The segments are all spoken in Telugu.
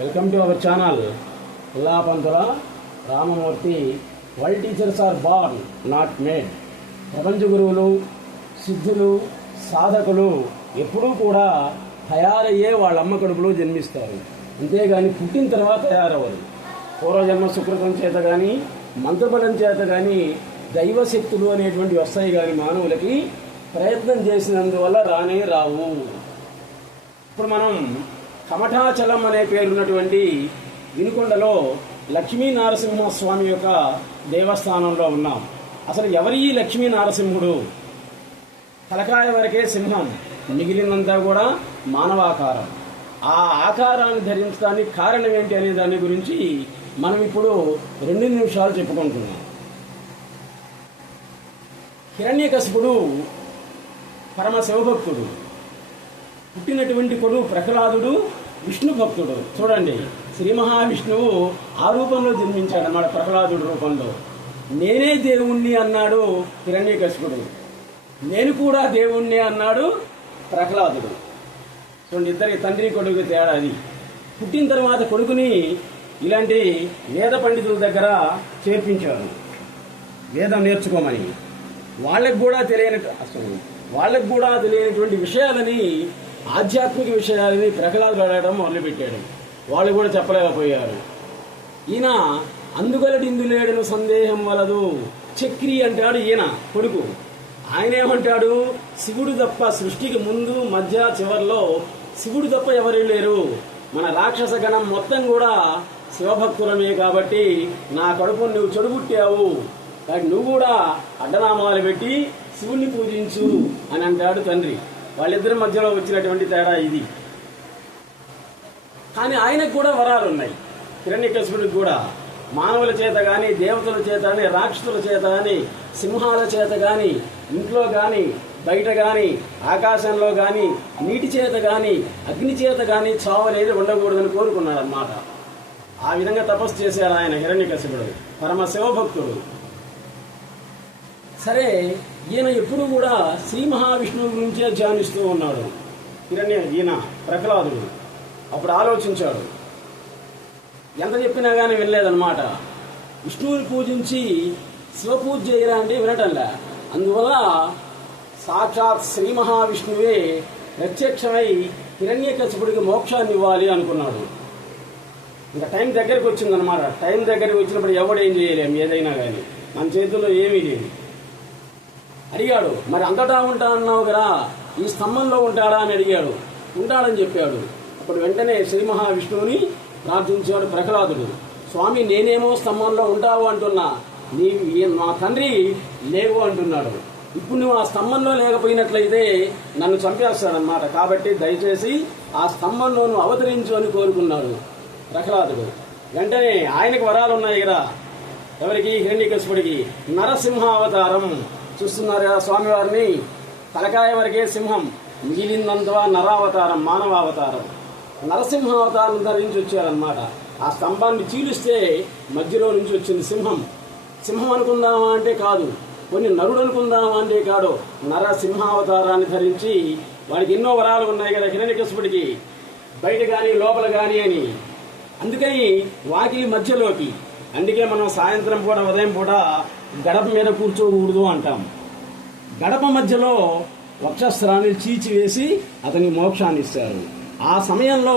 Welcome to our channel Ullapanthula Ramamurthy. World teachers are born not made. ప్రపంచ గురువులు, సిద్ధులు, సాధకులు ఎప్పుడూ కూడా తయారయ్యే వాళ్ళ అమ్మ కడుపులో జన్మిస్తారు, అంతేగాని పుట్టిన తర్వాత తయారవ్వరు. పూర్వజన్మ సుకృతం చేత కానీ, మంత్రబలం చేత కానీ దైవశక్తులు అనేటువంటి వస్తాయి కానీ మానవులకి ప్రయత్నం చేసినందువల్ల రానే రావు. ఇప్పుడు మనం కమఠాచలం అనే పేరున్నటువంటి వినుకొండలో లక్ష్మీ నరసింహస్వామి యొక్క దేవస్థానంలో ఉన్నాం. అసలు ఎవరి లక్ష్మీ నరసింహుడు? తలకాయ వరకే సింహం, మిగిలినంతా కూడా మానవాకారం. ఆ ఆకారాన్ని ధరించడానికి కారణం ఏంటి అనే దాని గురించి మనం ఇప్పుడు 2 నిమిషాలు చెప్పుకుంటున్నాం. హిరణ్యకశిపుడు పరమ శివభక్తుడు. పుట్టినటువంటి కొడుకు ప్రహ్లాదుడు విష్ణు భక్తుడు. చూడండి, శ్రీ మహావిష్ణువు ఆ రూపంలో జన్మించాడన్నమాట, ప్రహ్లాదుడు రూపంలో. నేనే దేవుణ్ణి అన్నాడు హిరణ్యకశిపుడు, నేను కూడా దేవుణ్ణి అన్నాడు ప్రహ్లాదుడు. చూడండి, ఇద్దరికి తండ్రి కొడుకు తేడా అది. పుట్టిన తర్వాత కొడుకుని ఇలాంటి వేద పండితుల దగ్గర చేర్పించారు, వేదం నేర్చుకోమని. వాళ్ళకు కూడా తెలియనటువంటి విషయాలని, ఆధ్యాత్మిక విషయాలని ప్రహ్లాదుడు అడగడం మొదలుపెట్టాడు. వాళ్ళు కూడా చెప్పలేకపోయారు. ఈయన అందుగలడిందులేడను సందేహం వలదు చక్రి అంటాడు ఈయన కొడుకు. ఆయన ఏమంటాడు? శివుడు తప్ప సృష్టికి ముందు మధ్య చివరిలో శివుడు తప్ప ఎవరు లేరు, మన రాక్షస గణం మొత్తం కూడా శివభక్తులమే, కాబట్టి నా కడుపును నువ్వు చెడుపుట్టావు, కాబట్టి నువ్వు కూడా అడ్డనామాలు పెట్టి శివుణ్ణి పూజించు అని అంటాడు తండ్రి. వాళ్ళిద్దరి మధ్యలో వచ్చినటువంటి తేడా ఇది. కానీ ఆయనకు కూడా వరాలు ఉన్నాయి. హిరణ్యకశిపుడికి కూడా మానవుల చేత కానీ, దేవతల చేత కానీ, రాక్షసుల చేత కానీ, సింహాల చేత కానీ, ఇంట్లో కానీ, బయట కానీ, ఆకాశంలో కానీ, నీటి చేత కానీ, అగ్ని చేత కానీ చావు అనేది ఉండకూడదని కోరుకున్నాడు అన్నమాట. ఆ విధంగా తపస్సు చేశాడు ఆయన హిరణ్యకశిపుడు, పరమ శివభక్తుడు. సరే, ఈయన ఎప్పుడు కూడా శ్రీ మహావిష్ణువు గురించే ధ్యానిస్తూ ఉన్నాడు ఈయన ప్రహ్లాదుడు. అప్పుడు ఆలోచించాడు, ఎంత చెప్పినా కానీ వినలేదన్నమాట. విష్ణువుని పూజించి శివపూజ చేయరా అంటే వినటంలే. అందువల్ల సాక్షాత్ శ్రీ మహావిష్ణువే ప్రత్యక్షమై హిరణ్యకశిపుడికి మోక్షాన్ని ఇవ్వాలి అనుకున్నాడు. ఇంకా టైం దగ్గరికి వచ్చిందనమాట. టైం దగ్గరికి వచ్చినప్పుడు ఎవడేం చేయలేం, ఏదైనా కానీ మన చేతుల్లో ఏమీ లేదు. అడిగాడు, మరి అంతటా ఉంటా అన్నావు కదా, ఈ స్తంభంలో ఉంటాడా అని అడిగాడు. ఉంటాడని చెప్పాడు. అప్పుడు వెంటనే శ్రీ మహావిష్ణువుని ప్రార్థించాడు ప్రహ్లాదుడు. స్వామి, నేనేమో స్తంభంలో ఉంటావు అంటున్నా, మా తండ్రి లేవు అంటున్నాడు. ఇప్పుడు నువ్వు ఆ స్తంభంలో లేకపోయినట్లయితే నన్ను చంపేస్తాడనమాట, కాబట్టి దయచేసి ఆ స్తంభంలో నువ్వు అవతరించు అని కోరుకున్నాడు ప్రహ్లాదుడు. వెంటనే ఆయనకు వరాలు ఉన్నాయి కదా, ఎవరికి? హిరణ్యకశిపుడికి. నరసింహ అవతారం చూస్తున్నారు కదా స్వామివారిని, తలకాయ వరకే సింహం, మిగిలిందంతా నరావతారం, మానవావతారం. నరసింహావతారం ధరించి వచ్చారనమాట. ఆ స్తంభాన్ని చీలిస్తే మధ్యలో నుంచి వచ్చింది సింహం. సింహం అనుకుందామా అంటే కాదు, కొన్ని నరుడు అనుకుందామా అంటే కాదు, నరసింహావతారాన్ని ధరించి. వాడికి ఎన్నో వరాలు ఉన్నాయి కదా హిరణ్యకశిపుడికి, బయట కానీ లోపల కానీ అని. అందుకని వాకిలి మధ్యలోకి. అందుకే మనం సాయంత్రం పూట, ఉదయం పూట గడప మీద కూర్చోకూడదు అంటాం. గడప మధ్యలో వక్షస్త్రాన్ని చీచివేసి అతని మోక్షాన్ని ఇస్తారు. ఆ సమయంలో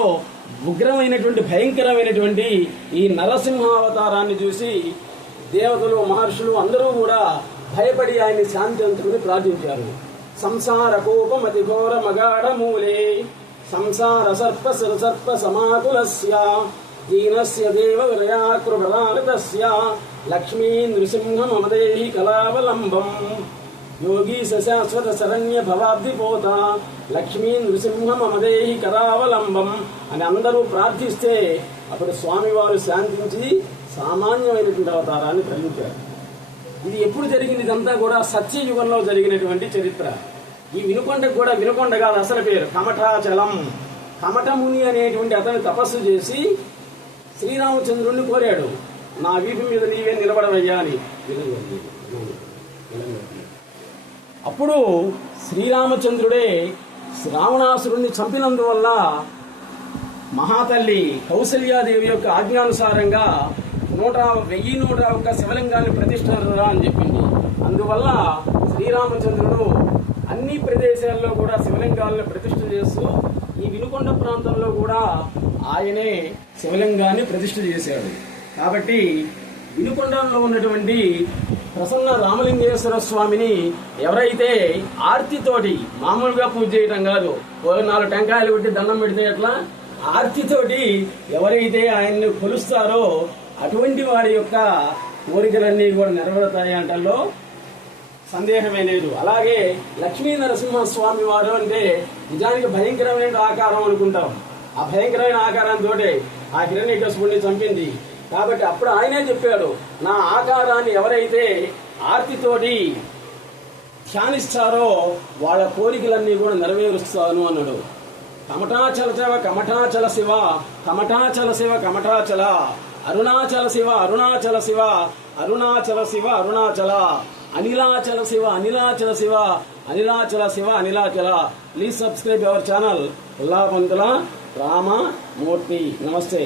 ఉగ్రమైనటువంటి, భయంకరమైనటువంటి ఈ నరసింహావతారాన్ని చూసి దేవతలు, మహర్షులు అందరూ కూడా భయపడి ఆయన్ని శాంతించుకుని ప్రార్థించారు. సంసార కోపమతి ఘోర మగాఢ మూలే సంసార సర్ప సర్ప సమాకులస్య దీనస్య దేవ విరయాకృపదానతస్య లక్ష్మీ నృసింహ మమదేహి కళావలంబం యోగి శాశ్వత శరణ్య భవాబ్దిపోత లక్ష్మీ నృసింహ మమదేహి కళావలంబం అని అందరూ ప్రార్థిస్తే అప్పుడు స్వామివారు శాంతించి సామాన్యమైనటువంటి అవతారాన్ని ధరించారు. ఇది ఎప్పుడు జరిగింది? ఇదంతా కూడా సత్యయుగంలో జరిగినటువంటి చరిత్ర. ఈ వినుకొండకు కూడా వినుకొండ కాదు అసలు పేరు, కమఠాచలం. కమఠముని అనేటువంటి అతను తపస్సు చేసి శ్రీరామచంద్రుణ్ణి కోరాడు, నా వీపు మీద నీవే నిలబడవయ్యా అని. అప్పుడు శ్రీరామచంద్రుడే రావణాసురుణ్ణి చంపినందువల్ల మహాతల్లి కౌసల్యాదేవి యొక్క ఆజ్ఞానుసారంగా 1101 శివలింగాన్ని ప్రతిష్ఠించరా అని చెప్పింది. అందువల్ల శ్రీరామచంద్రుడు అన్ని ప్రదేశాల్లో కూడా శివలింగాలను ప్రతిష్ఠ చేస్తూ ఈ వినుకొండ ప్రాంతంలో కూడా ఆయనే శివలింగాన్ని ప్రతిష్ఠ చేశాడు. కాబట్టి వినుకొండలో ఉన్నటువంటి ప్రసన్న రామలింగేశ్వర స్వామిని ఎవరైతే ఆర్తితోటి, మామూలుగా పూజ చేయటం కాదు, 4 టెంకాయలు పెట్టి దండం పెడితే ఎట్లా, ఆర్తితోటి ఎవరైతే ఆయన్ని కొలుస్తారో అటువంటి వారి యొక్క కోరికలన్నీ కూడా నెరవేరుతాయి అంటల్లో సందేహమే లేదు. అలాగే లక్ష్మీ నరసింహస్వామి వారు అంటే నిజానికి భయంకరమైన ఆకారం అనుకుంటాం. ఆ భయంకరమైన ఆకారంతో ఆ హిరణ్యకశిపుడిని చంపింది. కాబట్టి అప్పుడు ఆయనే చెప్పాడు, నా ఆకారాన్ని ఎవరైతే ఆర్తితోటి ధ్యానిస్తారో వాళ్ళ కోరికలన్నీ కూడా నెరవేరుస్తాను అన్నాడు. Kamathachala Shiva Kamathachala Shiva Kamathachala Shiva Kamathachala, Arunachala Shiva Arunachala Shiva Arunachala Shiva Arunachala, Anilachala Shiva Anilachala Shiva Anilachala Shiva Anilachala. Please subscribe our channel Ullapanthula Ramamurthy. నమస్తే.